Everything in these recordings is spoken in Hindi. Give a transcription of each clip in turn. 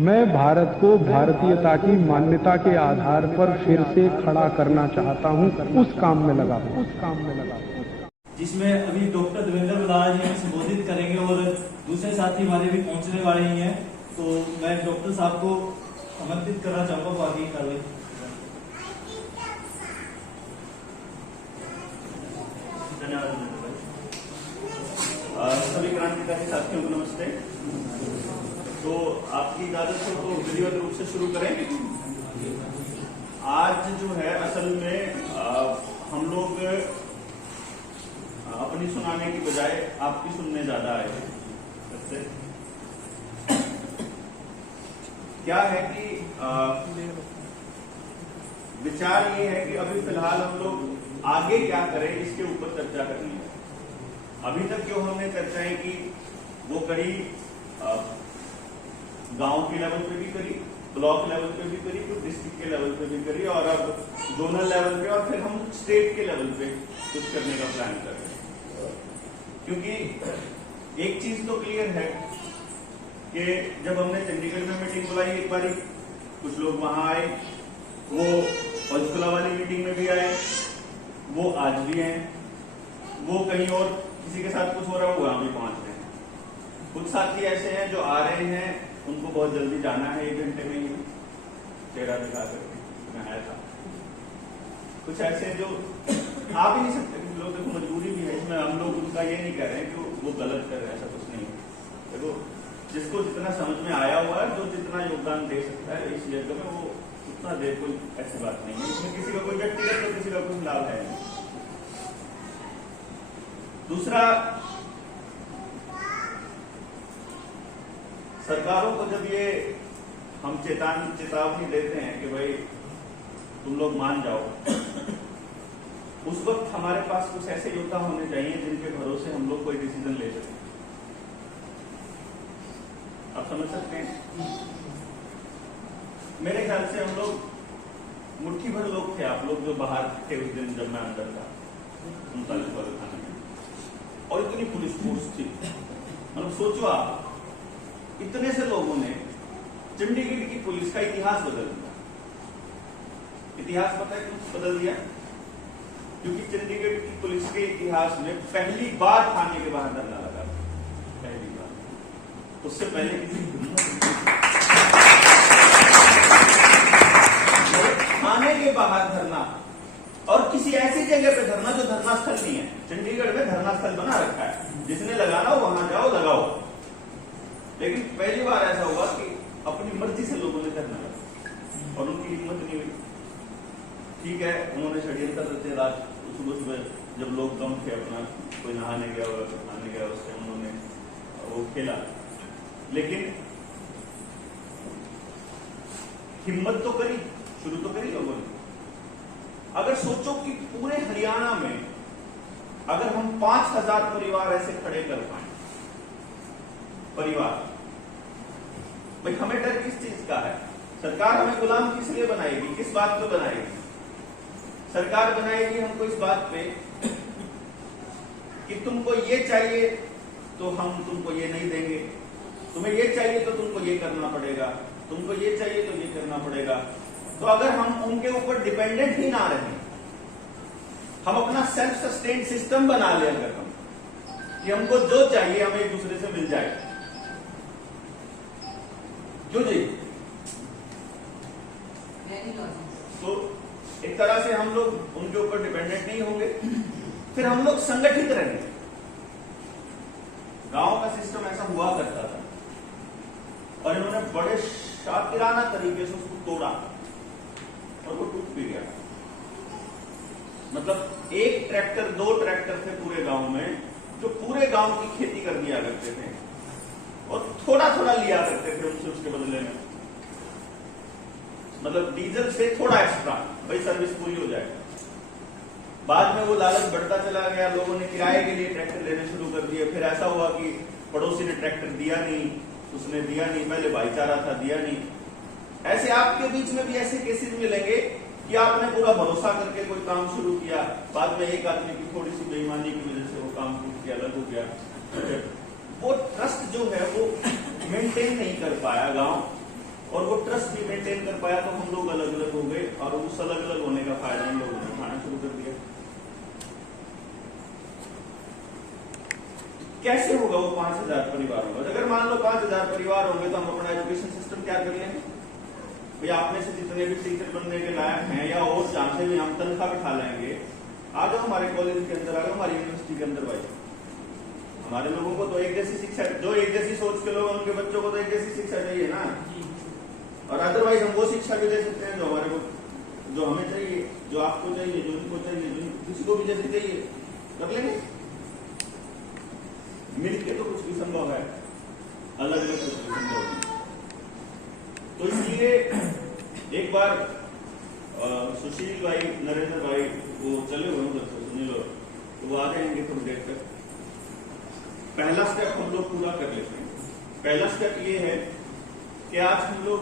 मैं भारत को भारतीयता की मान्यता के आधार पर फिर से खड़ा करना चाहता हूं, उस काम में लगा हूं। जिसमें अभी डॉक्टर देवेंद्र बदाल जी हमें संबोधित करेंगे और दूसरे साथी हमारे भी पहुंचने वाले ही हैं। तो मैं डॉक्टर साहब को आमंत्रित करना चाहूंगा बाकी कार्रवाई। धन्यवाद। सभी क्रांतिकारी साथियों को नमस्ते। तो आपकी इजाजत से तो विधिवत रूप से शुरू करें। आज जो है असल में हम लोग अपनी सुनाने की बजाय आपकी सुनने ज्यादा आए हैं। क्या है कि विचार ये है कि अभी फिलहाल हम लोग आगे क्या करें इसके ऊपर चर्चा करनी है। अभी तक जो हमने चर्चाएं की वो करी गांव के लेवल पे भी करी, ब्लॉक लेवल पे भी करी, कुछ डिस्ट्रिक्ट के लेवल पे भी करी और अब जोनल लेवल पे और फिर हम स्टेट के लेवल पे कुछ करने का प्लान कर रहे हैं। क्योंकि एक चीज तो क्लियर है कि जब हमने चंडीगढ़ में मीटिंग बुलाई एक बारी, कुछ लोग वहां आए, वो पंचकुला वाली मीटिंग में भी आए, वो आज भी हैं, वो कहीं और किसी के साथ कुछ हो रहा हो वहां भी पहुंच रहे हैं। कुछ साथी ऐसे हैं जो आ रहे हैं, उनको बहुत जल्दी जाना है, 1 घंटे में ही चेहरा दिखा करके मैं आया था। कुछ ऐसे जो आ भी नहीं सकते, कुछ लोग देखो मजबूरी भी है, इसमें हम लोग उनका ये नहीं कह रहे हैं कि वो गलत कर रहे हैं, ऐसा कुछ नहीं है। देखो जिसको जितना समझ में आया हुआ है, जो जितना योगदान दे सकता है इस यज्ञ में वो उतना दे, कोई ऐसी बात नहीं है। इसमें किसी का कोई व्यक्तिगत तो किसी का कुछ लाभ है नहीं। दूसरा, सरकारों को जब ये हम चेतावनी देते हैं कि भाई तुम लोग मान जाओ, उस वक्त हमारे पास कुछ ऐसे योद्धा होने चाहिए जिनके भरोसे हम लोग कोई डिसीजन ले सकें। आप समझ सकते हैं? मेरे ख्याल से हम लोग मुट्ठी भर लोग थे, आप लोग जो बाहर थे उस दिन जब मैं अंदर था 39 वाले थाने में, और इतनी पुलिस फोर्स थी। मतलब सोचो आप, इतने से लोगों ने चंडीगढ़ की पुलिस का इतिहास बदल दिया। इतिहास पता है क्यों बदल दिया? क्योंकि चंडीगढ़ की पुलिस के इतिहास में पहली बार थाने के बाहर धरना लगा, पहली बार। उससे पहले किसी थाने के बाहर धरना और किसी ऐसी जगह पे धरना जो धरना स्थल नहीं है। चंडीगढ़ में धरना स्थल बना रखा है, जिसने लगाना हो वहां जाओ लगाओ, लेकिन पहली बार ऐसा हुआ कि अपनी मर्जी से लोगों ने धरना लगा और उनकी हिम्मत नहीं हुई। ठीक है, उन्होंने षड्यंत्र रचे, रात सुबह सुबह जब लोग कम थे, अपना कोई नहाने गया होगा, खाने गया, उस टाइम उन्होंने वो खेला, लेकिन हिम्मत तो करी, शुरू तो करी लोगों ने। अगर सोचो कि पूरे हरियाणा में अगर हम 5000 परिवार ऐसे खड़े कर पाए, परिवार, भाई हमें डर किस चीज का है? सरकार हमें गुलाम किस लिए बनाएगी? किस बात पे बनाएगी? सरकार बनाएगी हमको इस बात पे कि तुमको ये चाहिए तो हम तुमको ये नहीं देंगे, तुम्हें ये चाहिए तो तुमको ये करना पड़ेगा, तुमको ये चाहिए तो ये करना पड़ेगा। तो अगर हम उनके ऊपर डिपेंडेंट ही ना रहे, हम अपना सेल्फ सस्टेन सिस्टम बना ले, अगर हम कि हमको जो चाहिए हमें एक दूसरे से मिल जाए, क्यों जी? तो एक तरह से हम लोग उनके ऊपर डिपेंडेंट नहीं होंगे, फिर हम लोग संगठित रहेंगे। गांव का सिस्टम ऐसा हुआ करता था और इन्होंने बड़े शातिराना तरीके से उसको तोड़ा और वो टूट भी गया। मतलब एक ट्रैक्टर, 2 ट्रैक्टर थे पूरे गांव में, जो पूरे गांव की खेती कर दिया करते थे और थोड़ा थोड़ा लिया करते थे उनसे उसके बदले में। मतलब डीजल से थोड़ा एक्स्ट्रा, भाई सर्विस पूरी हो जाएगा। बाद में वो लालच बढ़ता चला गया, लोगों ने किराए के लिए ट्रैक्टर लेने शुरू कर दिए। फिर ऐसा हुआ कि पड़ोसी ने ट्रैक्टर दिया नहीं, उसने दिया नहीं, पहले भाईचारा था, दिया नहीं। ऐसे आपके बीच में भी ऐसे केसेस मिलेंगे कि आपने पूरा भरोसा करके कोई काम शुरू किया, बाद में एक आदमी की थोड़ी सी बेईमानी की वजह से वो काम टूट गया, अलग हो गया। वो ट्रस्ट जो है वो मेंटेन नहीं कर पाया गांव, और वो ट्रस्ट भी मेंटेन कर पाया, तो हम लोग अलग अलग हो गए और उस अलग अलग होने का फायदा इन लोगों ने उठाना शुरू कर दिया। कैसे होगा वो 5000 परिवार होगा? अगर मान लो 5000 परिवार होंगे तो हम अपना एजुकेशन सिस्टम क्या कर लेंगे? भाई आप में से जितने भी टीचर बनने के लायक हैं या और जहां से भी हम तनख्वाह बिठा लेंगे, आ जाओ हमारे कॉलेज के अंदर, आ जाओ हमारी यूनिवर्सिटी के अंदर। भाई हमारे लोगों को तो एक जैसी शिक्षा, जो एक जैसी सोच के लोग, उनके बच्चों को तो एक जैसी शिक्षा चाहिए ना। और अदरवाइज हम वो शिक्षा भी दे सकते हैं जो हमारे को, जो हमें चाहिए, जो आपको चाहिए, जो उनको चाहिए, जो किसी को भी जैसे चाहिए कर लेंगे। मिलके तो कुछ भी संभव है, अलग अलग कुछ भी संभव है। तो इसलिए एक बार सुशील भाई, नरेंद्र भाई वो चले हुए उधर से, सुनील, तो वो आ जाएंगे थोड़ी देर तक। पहला स्टेप हम लोग पूरा कर लेते हैं। पहला स्टेप ये है कि आज हम लोग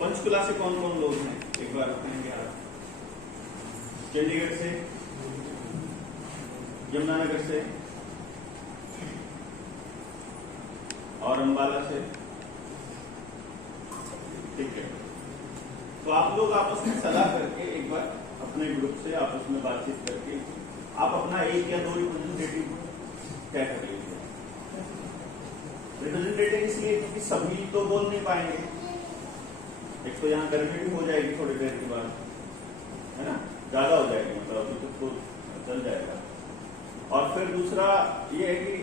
पंचकुला से कौन कौन लोग हैं एक बार कहेंगे आप? चंडीगढ़ से, यमुनानगर से और अंबाला से, ठीक है। तो आप लोग आपस में सलाह करके एक बार अपने ग्रुप से आपस में बातचीत करके आप अपना 1 या 2 रिप्रेजेंटेटिव तय कर लीजिए। रिप्रेजेंटेटिव इसलिए क्योंकि सभी तो बोल नहीं पाएंगे। एक तो यहाँ गर्मी भी हो जाएगी थोड़ी देर के बाद, है ना, ज्यादा हो जाएगी, मतलब अभी तक तो चल जाएगा। और फिर दूसरा ये है कि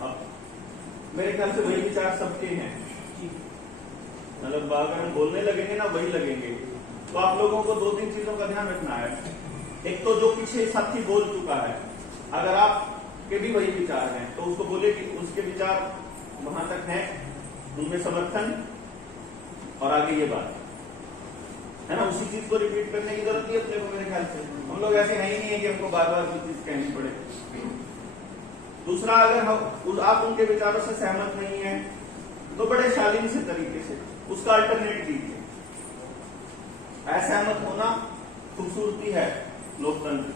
अब मेरे ख्याल से वही विचार सबके हैं, मतलब अगर हम बोलने लगेंगे ना वही लगेंगे। तो आप लोगों को 2-3 चीजों का ध्यान रखना है। एक तो जो पीछे साथी बोल चुका है, अगर आप के भी वही विचार हैं तो उसको बोले कि उसके विचार वहां तक हैं, उनमें समर्थन, और आगे ये बात है ना, उसी चीज को रिपीट करने की जरूरत है अपने को। मेरे ख्याल से हम लोग ऐसे है ही नहीं है कि हमको बार बार कोई चीज कहनी पड़े। दूसरा, अगर आप उनके विचारों से सहमत नहीं है तो बड़े शालीन से तरीके से उसका अल्टरनेट दीजिए। असहमत होना खूबसूरती है लोकतंत्र।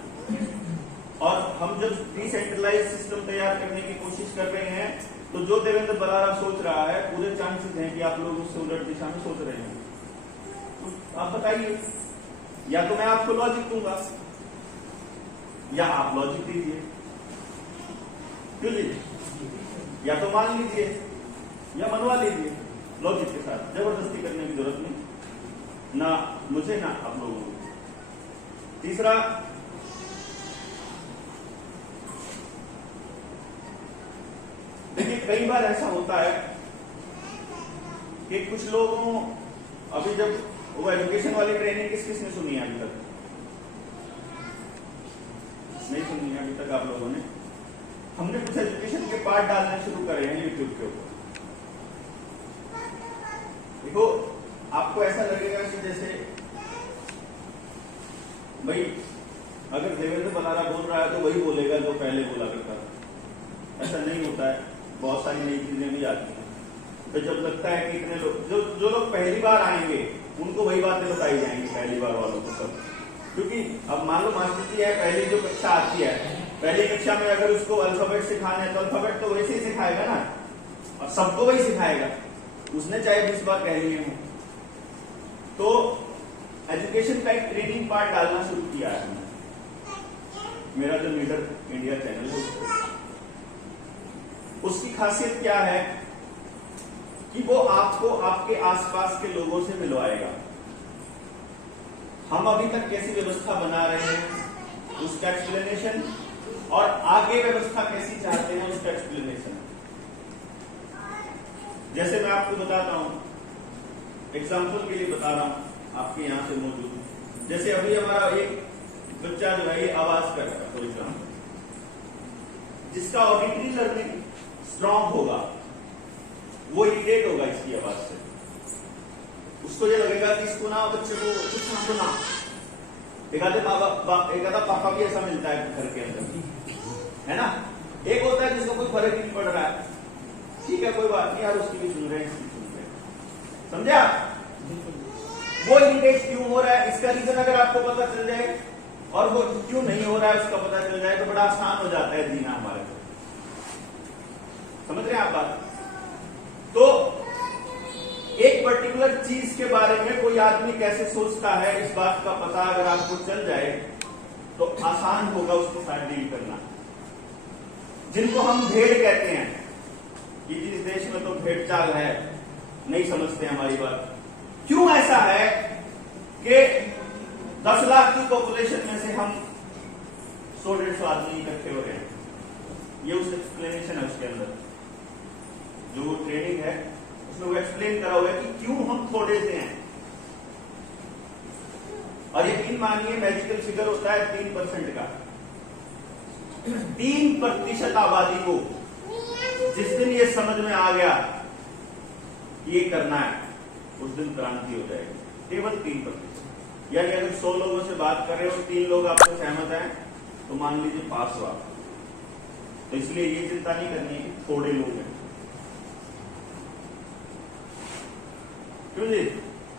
और हम जब डिसेंट्रलाइज सिस्टम तैयार करने की कोशिश कर रहे हैं तो जो देवेंद्र बरारा सोच रहा है, पूरे चांसेस हैं कि आप लोग उससे उलट दिशा में सोच रहे हैं। तो आप बताइए, या तो मैं आपको लॉजिक दूंगा या आप लॉजिक दीजिए, क्यों लीजिए? या तो मान लीजिए या मनवा लीजिए लॉजिक के साथ। जबरदस्ती करने की जरूरत नहीं, ना मुझे ना आप लोगों को। तीसरा, देखिए कई बार ऐसा होता है कि कुछ लोगों, अभी जब वो एजुकेशन वाली ट्रेनिंग किस किसने सुनी है अभी तक? नहीं सुनी है अभी तक आप लोगों ने? हमने कुछ एजुकेशन के पार्ट डालने शुरू करे हैं यूट्यूब के ऊपर। देखो आपको ऐसा लगेगा कि जैसे भाई अगर देवेंद्र बरारा बोल रहा है तो वही बोलेगा जो पहले बोला करता था। ऐसा नहीं होता है, बहुत सारी नई चीजें भी आती हैं। तो जब लगता है कि इतने लोग जो लोग पहली बार आएंगे उनको वही बातें बताई जाएंगी पहली बार वालों को सब। क्योंकि अब मान लो मास्टर जी है, पहली जो कक्षा आती है, पहली कक्षा में अगर उसको अल्फाबेट सिखाना है तो अल्फाबेट तो वैसे ही सिखाएगा ना, और सबको वही सिखाएगा, उसने चाहे 20 बार कह लिए हो। तो एजुकेशन का एक ट्रेनिंग पार्ट डालना शुरू किया है मेरा जो लीडर इंडिया चैनल है। उसकी खासियत क्या है कि वो आपको आपके आसपास के लोगों से मिलवाएगा। हम अभी तक कैसी व्यवस्था बना रहे हैं उसका एक्सप्लेनेशन, और आगे व्यवस्था कैसी चाहते हैं उसका एक्सप्लेनेशन। जैसे मैं आपको बताता हूं, एग्जाम्पल के लिए बता रहा हूं आपके यहां से मौजूद। जैसे अभी हमारा एक बच्चा जो है ये आवाज कर रहा है, फॉर एग्जाम्पल, जिसका ऑडिटरी लर्निंग स्ट्रांग होगा वो इरिटेट होगा इसकी आवाज से। उसको ये लगेगा कि इसको ना बच्चे को कुछ ना सुना। एक आधा पापा भी ऐसा मिलता है घर के अंदर, है ना। एक होता है जिसको कोई फर्क नहीं पड़ रहा है, ठीक है कोई बात नहीं यार, उसकी भी सुन रहे हैं, इसकी सुन रहे हैं, समझे आप? वो इरिटेट क्यों हो रहा है इसका रीजन अगर आपको पता चल जाए और वो क्यों नहीं हो रहा है उसका पता चल जाए तो बड़ा आसान हो जाता है जीना हमारे को। समझ रहे हैं आप बात? तो पर्टिकुलर चीज के बारे में कोई आदमी कैसे सोचता है, इस बात का पता अगर आपको चल जाए तो आसान होगा उसके साथ डील करना। जिनको हम भेड़ कहते हैं कि इस देश में तो भेड़ चाल है, नहीं समझते हमारी बात। क्यों ऐसा है कि 10 लाख की पॉपुलेशन में से हम 100-150 आदमी इकट्ठे हो रहे हैं? ये उस एक्सप्लेनेशन है उसके अंदर, जो ट्रेनिंग है उसमें वो एक्सप्लेन करा हुआ है कि क्यों हम थोड़े से हैं। और यकीन मानिए मैजिकल फिगर होता है 3% का। 3% आबादी को जिस दिन ये समझ में आ गया ये करना है, उस दिन क्रांति हो जाएगी। केवल 3%। यानी अगर 100 लोगों से बात कर रहे हो, 3 लोग आपको सहमत हैं, तो मान लीजिए पास हुआ। तो इसलिए ये चिंता नहीं करनी है कि थोड़े लोग हैं। क्यों जी?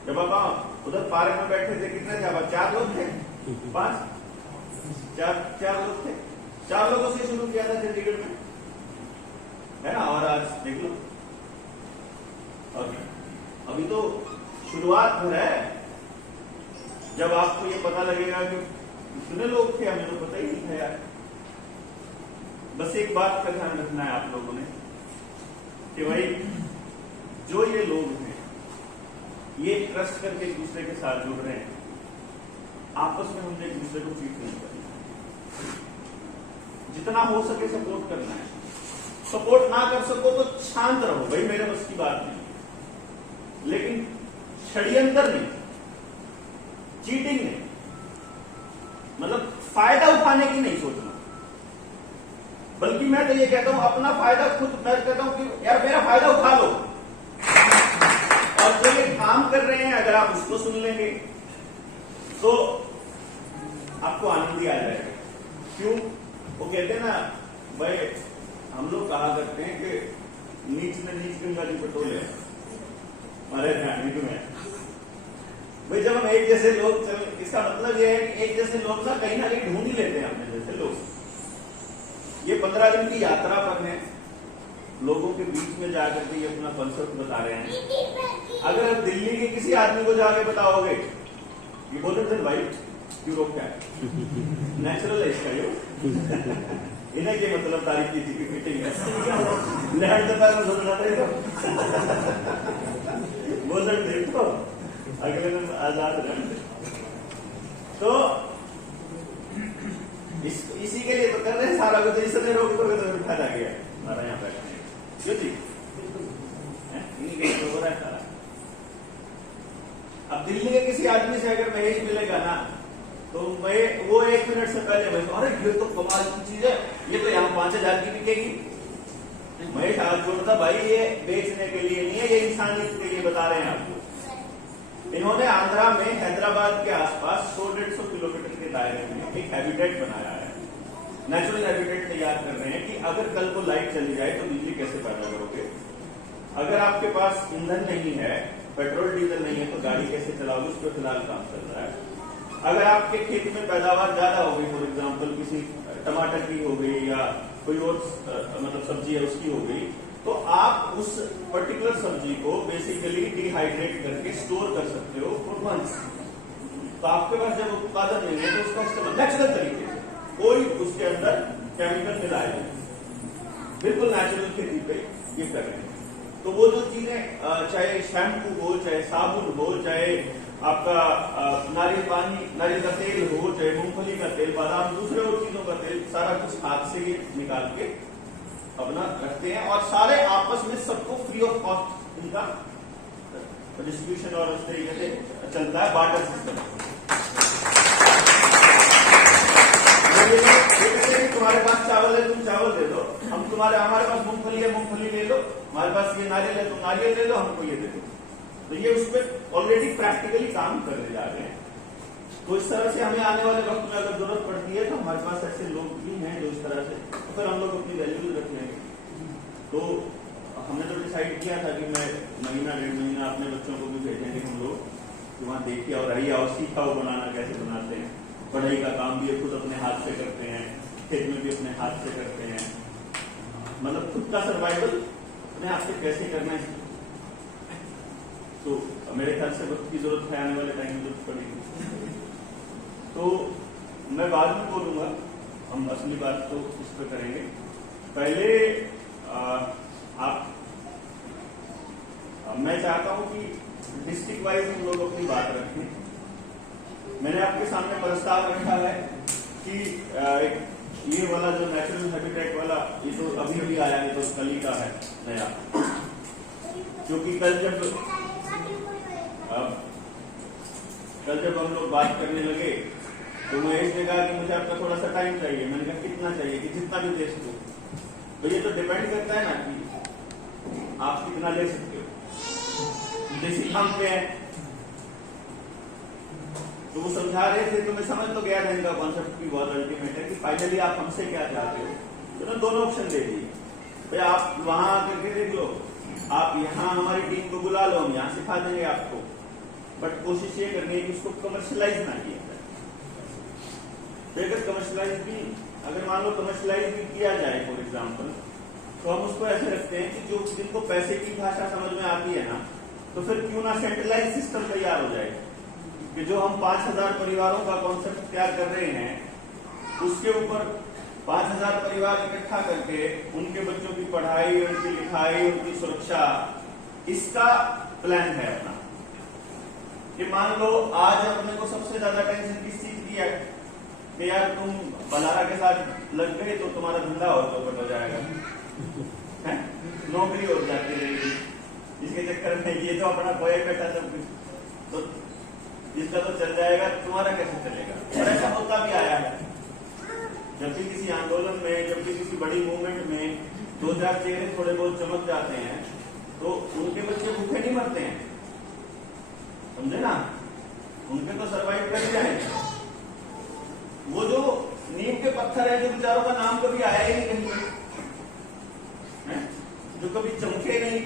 जब आप उधर पार्क में बैठे थे कितने थे आप? 4 लोग थे? 5? 4 लोग थे। 4 लोगों से शुरू किया था चंडीगढ़ में, है ना? और आज देख लो, और अभी तो शुरुआत हो रहा है। जब आपको ये पता लगेगा कि कितने लोग थे, हमें तो पता ही नहीं था यार। बस एक बात का ध्यान रखना है आप लोगों ने कि भाई जो ये लोग हैं ये ट्रस्ट करके एक दूसरे के साथ जुड़ रहे हैं। आपस में हमने एक दूसरे को चीट नहीं करना, जितना हो सके सपोर्ट करना है। सपोर्ट ना कर सको तो शांत रहो, भाई मेरे बस की बात नहीं। लेकिन षड्यंत्र नहीं, चीटिंग नहीं, मतलब फायदा उठाने की नहीं सोचना। बल्कि मैं तो ये कहता हूं अपना फायदा खुद, मैं कहता हूं कि यार मेरा फायदा उठा लो। और जो ये काम कर रहे हैं अगर आप उसको सुन लेंगे तो आपको आनंद ही आ जाएगा। क्यों? वो कहते हैं ना भाई, हम लोग कहा करते हैं कि नीच ने नीच गंगा जी पटोले, हमारे ध्यान में क्यों है भाई? जब हम एक जैसे लोग चल, इसका मतलब यह है कि एक जैसे लोग ना कहीं ना कहीं ढूंढ ही लेते हैं अपने जैसे लोग। ये 15 दिन की यात्रा पर है, लोगों के बीच में जाकर के ये अपना कॉन्सेप्ट बता रहे हैं। अगर आप दिल्ली के किसी आदमी को जाके बताओगे, ये बोलते थे भाई क्यों रोकता है, नेचुरल है इसका ये इन्हें ये मतलब तारीफ की थी कि फिटिंग है लहर दफा में सोच रहा था वो सब देखो अगले दिन आजाद रहे। तो इसी के लिए तो कर रहे हैं सारा कुछ। इसने रोक दोगे तो फिर फायदा गया हमारा यहाँ बैठने। क्यों जी? इन्हीं हो रहा है सारा। अब दिल्ली के किसी आदमी से अगर महेश मिलेगा ना, तो वो 1 मिनट से पहले महेश, अरे ये तो कमाल की चीज है, ये तो यहाँ 5000 की बिकेगी। महेश हाथ जोड़ता, भाई ये बेचने के लिए नहीं है, ये इंसानियत के लिए बता रहे हैं आपको। इन्होंने आंध्रा में हैदराबाद के आसपास 100-150 किलोमीटर के दायरे में एक हैबिटेट बनाया है, नेचुरल हैबिटेट तैयार कर रहे हैं कि अगर कल को लाइट चली जाए तो बिजली कैसे पैदा करोगे। अगर आपके पास ईंधन नहीं है, पेट्रोल डीजल नहीं है, तो गाड़ी कैसे चलाओगे, उस पर फिलहाल काम चल रहा है। अगर आपके खेत में पैदावार ज्यादा हो गई, फॉर एग्जाम्पल किसी टमाटर की हो गई या कोई और मतलब सब्जी है उसकी हो गई, तो आप उस पर्टिकुलर सब्जी को बेसिकली डिहाइड्रेट करके स्टोर कर सकते हो फॉर मंथ्स। तो आपके पास जब उत्पादन नहीं है तो उसका इस्तेमाल नेचुरल तरीके से, कोई उसके अंदर केमिकल मिलाए नहीं, बिल्कुल नेचुरल खेती पे ये कर रहे हैं। तो वो जो चीजें, चाहे शैम्पू हो, चाहे साबुन हो, चाहे आपका नारियल पानी, नारियल का तेल हो, चाहे मूंगफली का तेल, बादाम, दूसरे और चीजों का तेल, सारा कुछ हाथ से ये निकाल के अपना रखते हैं और सारे आपस में सबको फ्री ऑफ कॉस्ट इनका डिस्ट्रीब्यूशन और उस तरीके से चलता है, बार्टर सिस्टम। तुम्हारे पास चावल है, तुम चावल दे दो, हम हमारे पास मूंगफली है, मूंगफली ले लो, हमारे पास ये नारियल है, तुम नारियल ले लो, हमको ये दे दो। तो ये उस पर ऑलरेडी प्रैक्टिकली काम करने जा रहे हैं। तो इस तरह से हमें आने वाले वक्त में अगर जरूरत पड़ती है तो हमारे पास ऐसे लोग भी हैं जो इस तरह से, तो फिर हम लोग अपनी वैल्यूज रख लेंगे। तो हमने तो डिसाइड किया था कि मैं महीना 1.5 महीना अपने बच्चों को भी भेजेंगे हम लोग, कि वहाँ देखिए और रहिए और सीखा हो बनाना कैसे बनाते हैं। पढ़ाई का काम भी खुद अपने हाथ से करते हैं, खेत में भी अपने हाथ से करते हैं, मतलब खुद का सर्वाइवल अपने हाथ से कैसे करना है उसको मेरे ख्याल से वक्त की जरूरत है, आने वाले टाइम में जरूरत पड़ेगी। तो मैं बाद में बोलूंगा, हम असली बात तो इस पर करेंगे। पहले मैं चाहता हूं कि डिस्ट्रिक्ट वाइज हम लोग अपनी बात रखें। मैंने आपके सामने प्रस्ताव रखा है कि ये वाला जो नेचुरल हैबिटेट वाला, ये तो अभी अभी आया है, तो कल ही का है नया, क्योंकि कल जब हम लोग बात करने लगे तो महेश ने कहा कि मुझे आपका थोड़ा सा टाइम चाहिए। मैंने कहा कितना चाहिए, कि जितना भी दे सको। तो ये तो डिपेंड करता है ना कि आप कितना ले सकते हो। जैसे काम पे है तो वो समझा रहे थे, तो मैं समझ तो गया था इनका कॉन्सेप्ट की बहुत अल्टीमेट है कि फाइनली आप हमसे क्या चाहते हो। तो ना दोनों ऑप्शन दे दिए, भाई आप वहां आकर के देख लो, आप यहाँ हमारी टीम को बुला लो, हम यहाँ सिखा देंगे आपको, बट कोशिश ये करनी है कि उसको कमर्शलाइज ना किया जाए। तो अगर कमर्शलाइज भी, अगर मान लो कमर्शलाइज भी किया जाए फॉर एग्जाम्पल, तो हम उसको ऐसे रखते हैं कि जो जिनको पैसे की भाषा समझ में आती है ना, तो फिर क्यों ना सेंट्रलाइज सिस्टम तैयार हो जाए कि जो हम 5000 परिवारों का कॉन्सेप्ट तैयार कर रहे हैं, उसके ऊपर 5000 परिवार इकट्ठा करके उनके बच्चों की पढ़ाई, उनकी लिखाई, उनकी सुरक्षा, इसका प्लान है अपना। कि मान लो आज अपने को सबसे ज्यादा टेंशन किस चीज की है कि यार तुम बलारा के साथ लग गए तो तुम्हारा धंधा और चौपट हो जाएगा, नौकरी हो जाती रहेगी, इसके चक्कर में ये तो अपना कोई इकट्ठा सब कुछ, तो इसका तो चल जाएगा, तुम्हारा कैसे चलेगा। और ऐसा होता भी आया है। जब भी किसी आंदोलन में, जब भी किसी बड़ी मूवमेंट में 2-4 चेहरे थोड़े बहुत चमक जाते हैं, तो उनके बच्चे भूखे नहीं मरते हैं, समझे ना, उनके तो सर्वाइव कर जाएंगे। वो जो नींव के पत्थर है, जो बेचारों का नाम कभी आया ही नहीं कहीं, जो कभी चमके नहीं,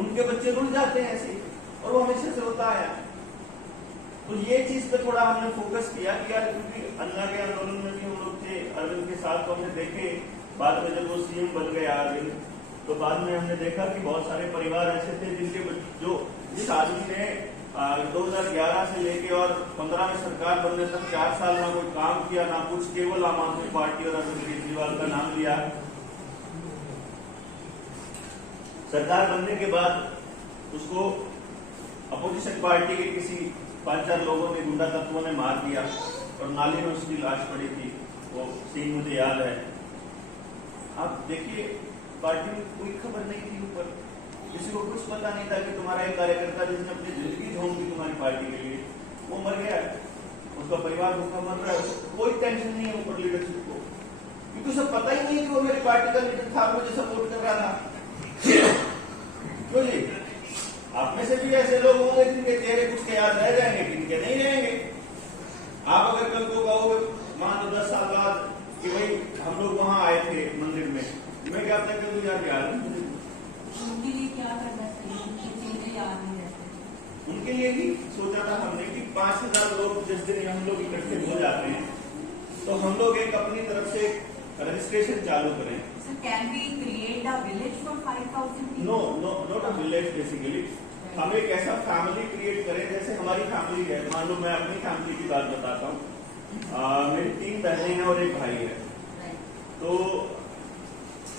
उनके बच्चे रुल जाते हैं ऐसे, और वो हमेशा से होता आया। तो ये चीज पे थोड़ा हमने फोकस किया कि यार, क्योंकि अन्ना के आंदोलन में भी हम लोग थे अरविंद के साथ, तो हमने देखे बाद में जब वो सीएम बन गया अरविंद, तो बाद में हमने देखा कि बहुत सारे परिवार ऐसे थे जिनके जो जिस आदमी ने 2011 से लेके और 15 में सरकार बनने तक 4 साल ना कोई काम किया, ना कुछ, केवल आम आदमी पार्टी और अरविंद केजरीवाल का नाम लिया। सरकार बनने के बाद उसको अपोजिशन पार्टी के किसी 5-4 लोगों ने, गुंडा तत्वों ने मार दिया और नाली में उसकी लाश पड़ी थी। वो सीन मुझे याद है। आप देखिए, पार्टी में कोई खबर नहीं थी ऊपर, किसी को कुछ पता नहीं था कि तुम्हारा एक कार्यकर्ता जिसने अपनी जिंदगी झोंक दी तुम्हारी पार्टी के लिए, वो मर गया, उसका परिवार भूखा मर रहा है, कोई टेंशन नहीं है ऊपर लीडरशिप को, क्योंकि उसे पता ही नहीं है कि वो मेरी पार्टी का लीडर था, मुझे सपोर्ट कर रहा था। क्यों जी? आप में से भी ऐसे लोग होंगे जिनके चेहरे कुछ के याद रह जाएंगे, जिनके नहीं रहेंगे। आप अगर कल को कहोगे, मान लो 10 साल बाद, कि भाई हम लोग वहां आए थे मंदिर में, मैं क्या तक करूँ यार, उनके लिए क्या करना चाहिए, उनकी चीजें याद नहीं रहती। उनके लिए भी सोचा था हमने कि 5000 लोग जिस दिन हम लोग इकट्ठे हो जाते हैं, तो हम लोग एक अपनी तरफ से रजिस्ट्रेशन चालू करें। Can we create a village for 5000 people? No, not a village basically. हम एक ऐसा फैमिली क्रिएट करें जैसे हमारी फैमिली है। मान लो मैं अपनी फैमिली की बात बताता हूँ। मेरी 3 बहनें हैं और एक भाई है। तो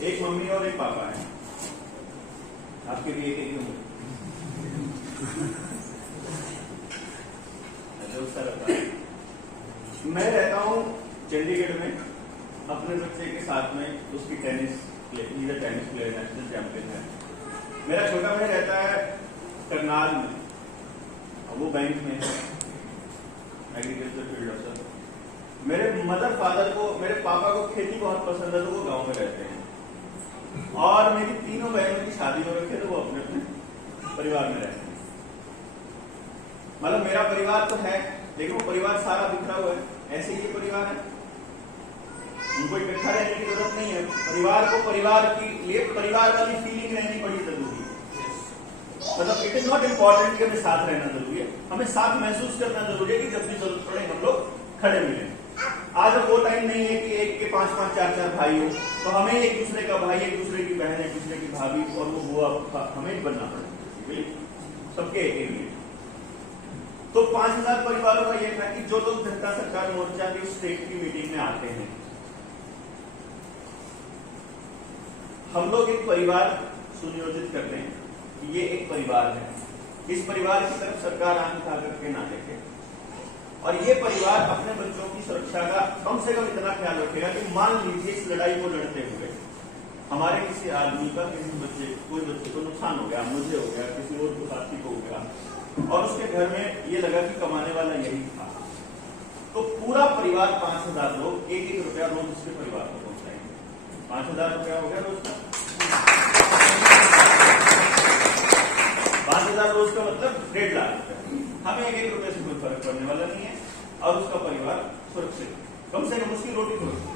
एक मम्मी और एक पापा है। आपके भी एक होंगे। मैं रहता हूँ चंडीगढ़ में अपने बच्चे के साथ में, उसकी टेनिस प्लेयर नेशनल चैंपियन है। मेरा छोटा भाई रहता है करनाल में, वो बैंक में है, एग्रीकल्चर फील्ड अफसर। मेरे मदर फादर को, मेरे पापा को खेती बहुत पसंद है, तो वो गांव में रहते हैं। और मेरी तीनों बहनों की शादी हो रखी है, तो वो अपने अपने परिवार में रहते हैं। मतलब मेरा परिवार तो है, लेकिन वो परिवार सारा बिखरा हुआ है। ऐसे ही परिवार है, उनको इकट्ठा रहने की जरूरत नहीं है। परिवार को परिवार की लिए परिवार वाली फीलिंग रहनी बड़ी जरूरी है। मतलब इट इज नॉट इम्पोर्टेंट कि हमें साथ रहना जरूरी है, हमें साथ महसूस करना जरूरी है कि जब भी जरूरत पड़े हम लोग खड़े मिले। आज अब वो टाइम नहीं है कि एक के 5-5, 4-4 भाई हो, तो हमें एक दूसरे का भाई, एक दूसरे की बहन, एक दूसरे की भाभी और वो बुआ हमें बनना पड़ेगा। सबके एक यूनिट। तो 5000 परिवारों का यह था कि जो लोग जनता सरकार मोर्चा की स्टेट की मीटिंग में आते हैं, हम लोग एक परिवार सुनियोजित करते हैं कि ये एक परिवार है, इस परिवार की तरफ सरकार आंख उठा करके ना देखे, और ये परिवार अपने बच्चों की सुरक्षा का कम से कम इतना ख्याल रखेगा कि मान लीजिए इस लड़ाई को लड़ते हुए हमारे किसी आदमी का, किसी कोई बच्चे को नुकसान हो गया, मुझे हो गया, किसी और को साथी को हो गया, और उसके घर में ये लगा कि कमाने वाला यही था, तो पूरा परिवार 5000 लोग 1-1 रुपया रोज उसके परिवार को पहुंचाएंगे। 5000 रुपया हो गया रोज का। 5000 रोज का मतलब 1.5 लाख रुपया। हमें 1-1 रुपये से कोई फर्क पड़ने वाला नहीं है, और उसका परिवार सुरक्षित, कम से कम उसकी रोटी सुरक्षित।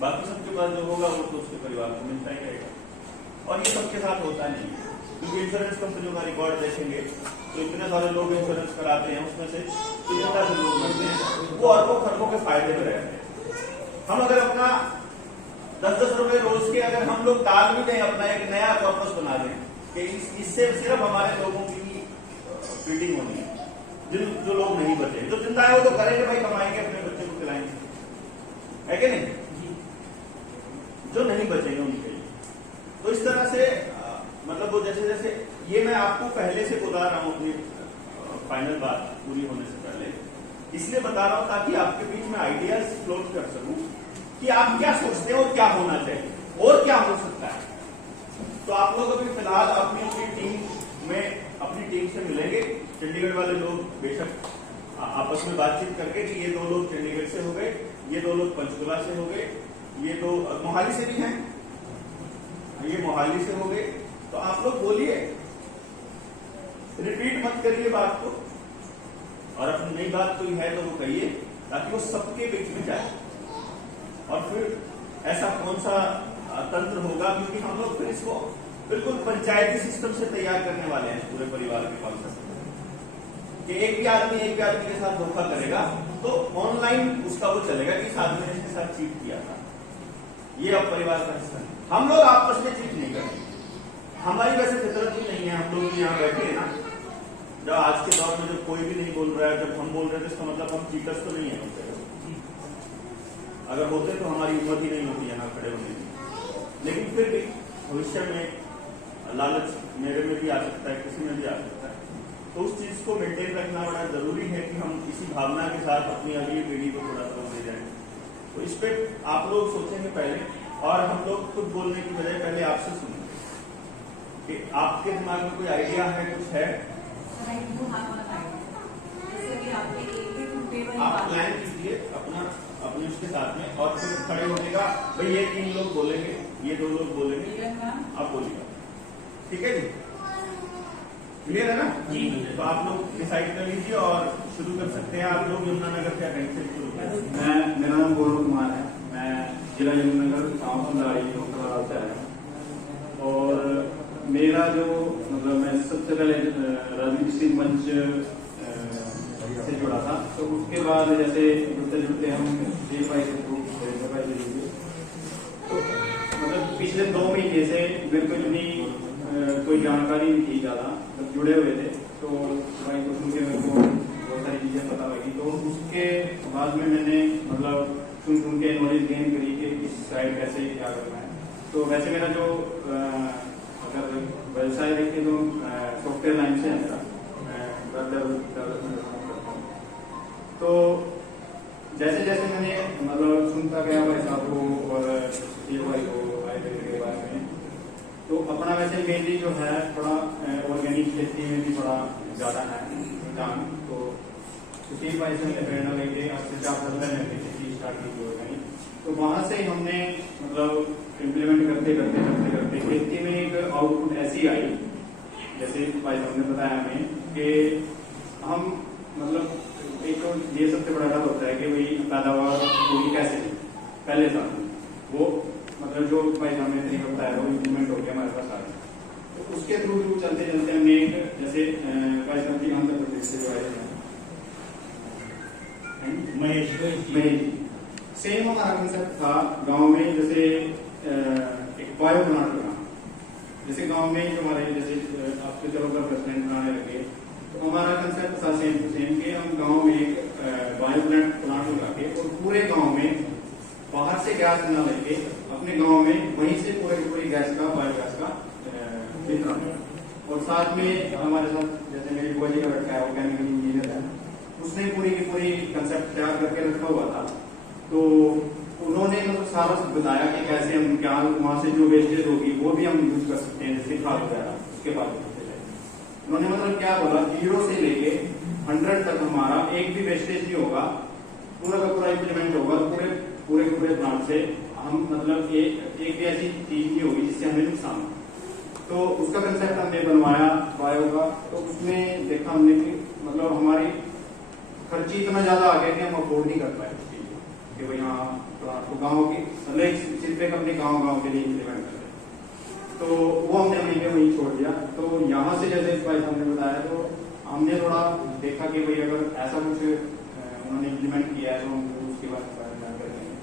बाकी सबके पास जो होगा वो तो उसके परिवार को मिलता ही रहेगा। और ये सबके साथ होता नहीं है, क्योंकि इंश्योरेंस कंपनियों का रिकॉर्ड देखेंगे तो इतने सारे लोग इंश्योरेंस कराते हैं, उसमें से 3,000 लोग मरते हैं, वो अरबों खरबों के फायदे में रहते हैं। हम अगर अपना 10-10 रुपए रोज के अगर हम लोग टाल भी दें, अपना एक नया कॉर्पस बना दें कि इससे सिर्फ हमारे लोगों की फीडिंग होनी है, जो लोग नहीं बचे, जो जिंदा है वो तो करेंगे भाई, कमाएंगे, अपने बच्चे को खिलाएंगे, है कि नहीं? जो नहीं बचेंगे उनके लिए। तो इस तरह से मतलब वो जैसे जैसे ये मैं आपको पहले से बता रहा हूं, अपनी फाइनल बात पूरी होने से पहले इसलिए बता रहा हूं ताकि आपके बीच में आइडियाज फ्लोट कर सकूं कि आप क्या सोचते हैं और क्या होना चाहिए और क्या हो सकता है। तो आप लोग अभी फिलहाल अपनी टीम में अपनी टीम से मिलेंगे। चंडीगढ़ वाले लोग बेशक आपस में बातचीत करके कि ये 2 लोग चंडीगढ़ से हो गए, ये 2 लोग पंचकुला से हो गए, ये 2 मोहाली से भी हैं, ये मोहाली से हो गए। तो आप लोग बोलिए, रिपीट मत करिए बात को, और अपनी नई बात कोई है तो वो कहिए, ताकि वो सबके बीच में जाए। और फिर ऐसा कौन सा तंत्र होगा, क्योंकि हम लोग फिर इसको बिल्कुल पंचायती सिस्टम से तैयार करने वाले हैं पूरे परिवार के कॉन्सेप्ट कि एक भी आदमी के साथ धोखा करेगा तो ऑनलाइन उसका वो चलेगा कि इस आदमी ने इसके साथ चीट किया था। ये अब परिवार का हिस्सा है। हम लोग आपस में चीट नहीं करेंगे, हमारी वैसे फितरत भी नहीं है। हम लोग यहाँ बैठे हैं ना, जब आज के दौर में जब कोई भी नहीं बोल रहा है, जब हम बोल रहे थे, इसका मतलब हम चीटर्स तो नहीं है। अगर होते तो हमारी हिम्मत ही नहीं होती यहाँ खड़े होने की। लेकिन फिर भी भविष्य में लालच मेरे में भी आ सकता है, किसी में भी आ सकता है, तो उस चीज को मेंटेन रखना बड़ा जरूरी है कि हम इसी भावना के साथ अपनी अगली पीढ़ी को थोड़ा सा दे जाए। तो इस पे आप लोग सोचेंगे पहले, और हम लोग खुद बोलने की बजाय पहले आपसे सुनेंगे कि आपके दिमाग में कोई आइडिया है, कुछ है, आप प्लान कीजिए अपने उसके साथ में, और फिर खड़े होने का, भाई ये 3 लोग बोलेंगे, ये 2 लोग बोलेंगे, आप बोलिएगा, ठीक है जी? क्लियर है ना जी? तो आप लोग डिसाइड कर लीजिए और शुरू कर सकते हैं। आप लोग यमुनानगर क्या कहीं से शुरू करें? मेरा नाम गौरव कुमार है, मैं जिला यमुनानगर गाँव पंदाड़ी से आया हूँ। और मेरा जो मतलब मैं सबसे पहले राजनीतिक मंच से जुड़ा था, तो उसके बाद जैसे जुड़ते जुड़ते हम DFI से जुड़े, तो मतलब पिछले 2 महीने से मेरे को इतनी कोई जानकारी नहीं थी ज़्यादा, जब जुड़े हुए थे तो भाई को सुन के मेरे को बहुत सारी चीज़ें पता लगी। तो उसके बाद में मैंने मतलब सुन के नॉलेज गेन करी कि किस साइड कैसे क्या करना है। तो वैसे मेरा जो अगर व्यवसाय देखें तो सॉफ्टवेयर लाइन से है मेरा, वेब डेवलपमेंट करता हूँ। तो जैसे जैसे मैंने मतलब सुनता गया भाई साहब को और DFI को के बारे में, तो अपना वैसे मेनली जो है थोड़ा ऑर्गेनिक खेती में भी थोड़ा ज़्यादा है रुझान। तो उसी वजह से मैंने प्रेरणा लेके आज से 4 साल पहले खेती स्टार्ट की थी ऑर्गेनिक। तो वहाँ से हमने मतलब इम्प्लीमेंट करते करते करते करते खेती में एक आउटपुट ऐसी आई, जैसे भाई साहब ने बताया हमें कि हम मतलब एक तो ये सबसे बड़ा डर होता है कि भाई पैदावार होगी कैसे पहले साल, वो मतलब जो भाई साहब ने तरीका बताया वो इम्प्लीमेंट हो गया हमारे पास आ गया। तो उसके थ्रू चलते चलते हमने एक जैसे भाई साहब की आंध्र प्रदेश से जो आए महेश, सेम हमारा कंसेप्ट था गांव में, जैसे एक बायो प्लांट बना, जैसे गांव में जो हमारे जैसे आपके तो चलो अगर प्रेसिडेंट बनाने लगे, तो हमारा कंसेप्ट था सेम टू सेम कि हम गांव में एक बायो प्लांट लगा के और पूरे गांव में बाहर से गैस न लेके अपने गांव में वहीं से पूरी गैस का बायोगैस का वितरण है। और साथ में हमारे साथ जैसे मेरी बुआ जी का बैठा है, वो केमिकल इंजीनियर है, उसने पूरी की पूरी कंसेप्ट तैयार करके रखा हुआ था। तो उन्होंने मतलब सारा बताया कि कैसे हम क्या वहां से जो वेस्टेज होगी वो भी हम यूज कर सकते हैं, जैसे खाद वगैरह। उसके बाद उन्होंने मतलब क्या बोला, 0 से लेके 100 तक हमारा एक भी वेस्टेज नहीं होगा, पूरा का पूरा इम्प्लीमेंट होगा। पूरे प्लांट से हम मतलब एक भी ऐसी चीज नहीं होगी जिससे हमें नुकसान हो। तो उसका कंसेप्ट हमने बनवाया बायो का। तो उसमें देखा हमने कि मतलब हमारी खर्ची इतना ज्यादा आ गया कि हम अफोर्ड नहीं कर पाए कि भाई हाँ तो गाँव की सिर्फ एक अपने गाँव के लिए इम्प्लीमेंट कर रहे। तो वो हमने वहीं छोड़ दिया। तो यहाँ से जैसे इस भाई साहब ने बताया, तो हमने थोड़ा देखा कि भाई अगर ऐसा कुछ उन्होंने इम्प्लीमेंट किया है तो हम उसके बाद करेंगे।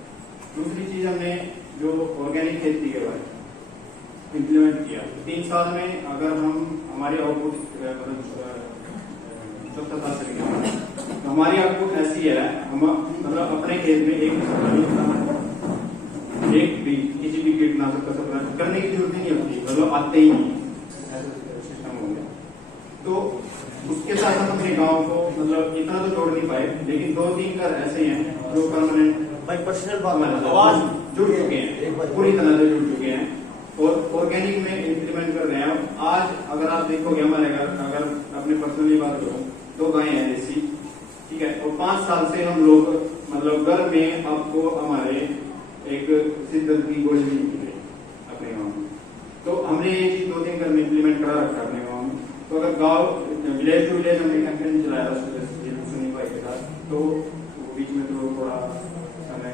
दूसरी चीज हमने जो ऑर्गेनिक खेती के बारे में इम्प्लीमेंट किया, 3 साल में अगर हम हमारी आउटपुट तो हमारी आउटपुट ऐसी है, हम मतलब अपने खेत में एक भी किसी भी कीटनाशक का सप्लाई करने की जरूरत नहीं होती, मतलब आते ही नहीं, ऐसा सिस्टम हो गया। तो उसके साथ हम अपने गांव को मतलब इतना तो जोड़ नहीं पाए, लेकिन 2-3 घर ऐसे हैं जो परमानेंट पर्सनल आवाज जुड़ चुके हैं, पूरी तरह से जुड़ चुके हैं और ऑर्गेनिक में इम्प्लीमेंट कर रहे हैं। आज अगर आप देखोगे हमारे घर, अगर अपने पर्सनली बात करो, 2 गायें हैं देसी, ठीक है, और 5 साल से हम लोग मतलब घर में आपको हमारे एक सिद्धत की गोली नहीं मिल रही अपने गाँव में। तो हमने ये चीज 2-3 घर में इम्प्लीमेंट करा रखा है अपने गाँव में। तो अगर गाँव विलेज टू विलेज हमने कैंपेन चलाया था सुनील भाई के साथ, तो बीच में तो थोड़ा समय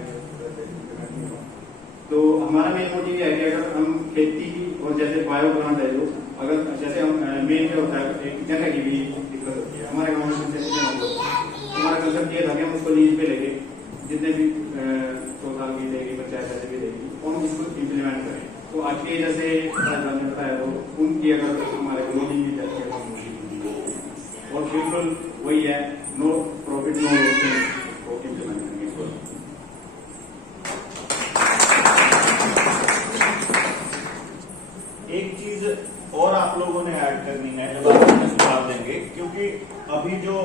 तो हमारा मेन मोटिव है कि अगर हम खेती की और जैसे बायो प्लांट है जो अगर जैसे हम मेन क्या होता है, एक जगह की भी दिक्कत होती है हमारे गाँव में। हमारा कंसेप्ट ये था कि हम उसको लीज पे लेके जितने भी 100 साल की देगी, पंचायत ऐसे भी देगी, और हम उसको इम्प्लीमेंट करें। तो आज के जैसे बताया तो उनकी अगर हमारे गोली भी जाती है और बिल्कुल वही है, नो प्रॉफिट नो लॉस को इम्प्लीमेंट करेंगे। एक चीज और आप लोगों ने ऐड करनी है जब आप अपने सुझाव देंगे, क्योंकि अभी जो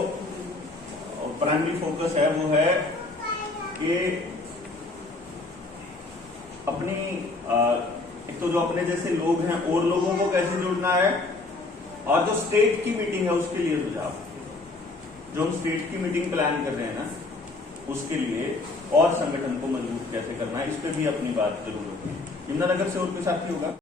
प्राइमरी फोकस है वो है कि अपनी एक तो जो अपने जैसे लोग हैं और लोगों को कैसे जोड़ना है, और जो स्टेट की मीटिंग है उसके लिए सुझाव, जो हम स्टेट की मीटिंग प्लान कर रहे हैं ना उसके लिए, और संगठन को मजबूत कैसे करना है, इस पर भी अपनी बात जरूर रखनी है। यमुनानगर से और कोई साथी होगा?